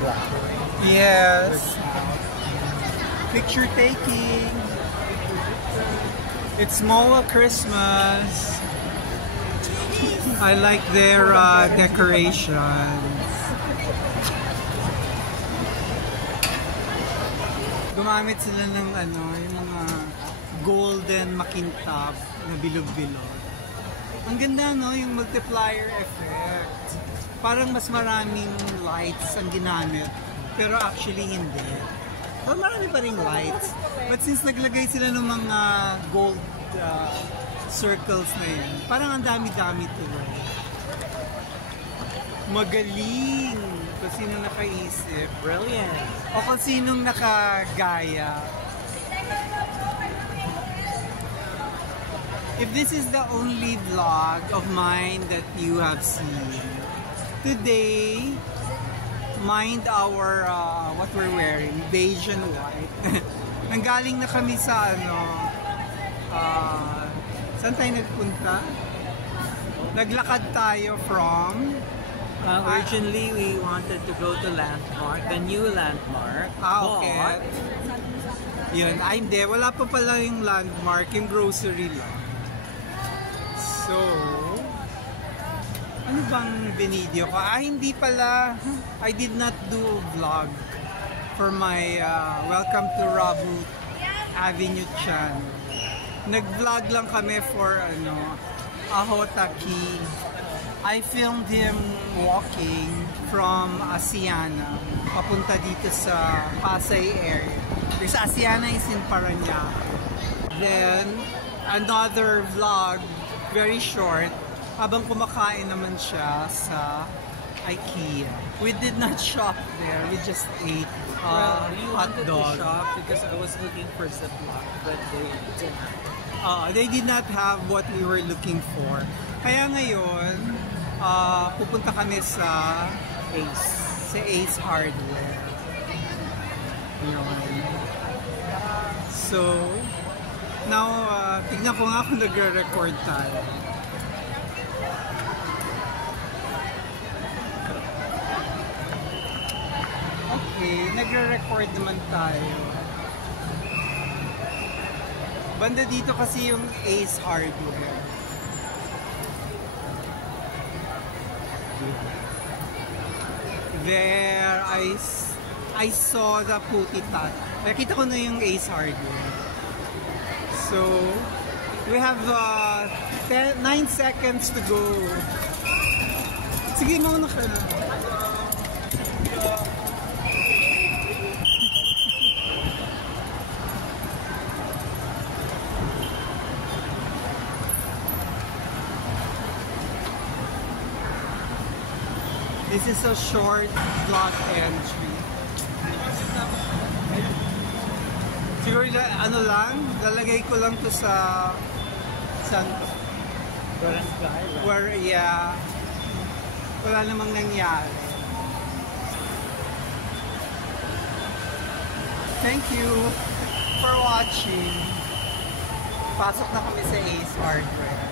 Wow. Yes. Picture taking. It's MOA Christmas. I like their decorations. Gumamit sila ng yung mga golden makintab na bilog-bilog. Ang ganda, no? Yung multiplier effect. Parang mas maraming lights ang ginamit. Pero actually hindi. Well, marami pa rin lights. But since naglagay sila ng mga gold circles na yun, parang ang dami-dami tuloy. Magaling! Kung sino nakaisip. Brilliant. O kung sinong nakagaya. If this is the only vlog of mine that you have seen, today, mind our, what we're wearing, beige and white. Nanggaling na kami sa saan tayo nagpunta? Naglakad tayo from... Originally, we wanted to go to Landmark, the new Landmark. Okay. Yun, hindi. Wala pa pala yung Landmark, yung grocery lang. So, ano bang binidyo ko? Hindi pala. I did not do a vlog for my Welcome to Rabu Avenue channel. Nag-vlog lang kami for Ahotaki. I filmed him walking from Asiana papunta dito sa Pasay area. Because Asiana is in Parañaque. Then, another vlog, very short, habang kumakain naman siya sa IKEA. We did not shop there, we just ate You hot wanted dog. to shop because I was looking for Ziploc, but they didn't. They did not have what we were looking for. Kaya ngayon, pupunta kami sa Ace Hardware. So, now, tignan ko nga kung nagre-record tayo. Okay, nagre-record naman tayo. Banda dito kasi yung Ace Hardware. There, I saw the Putitat. Nakita ko na yung Ace Hardware. So, we have 9 seconds to go. Sige, mauna ka na. This is a short vlog entry. Siguro lalagay ko lang to sa where wala namang nangyari. Thank you for watching. Pasok na kami sa Ace Hardware.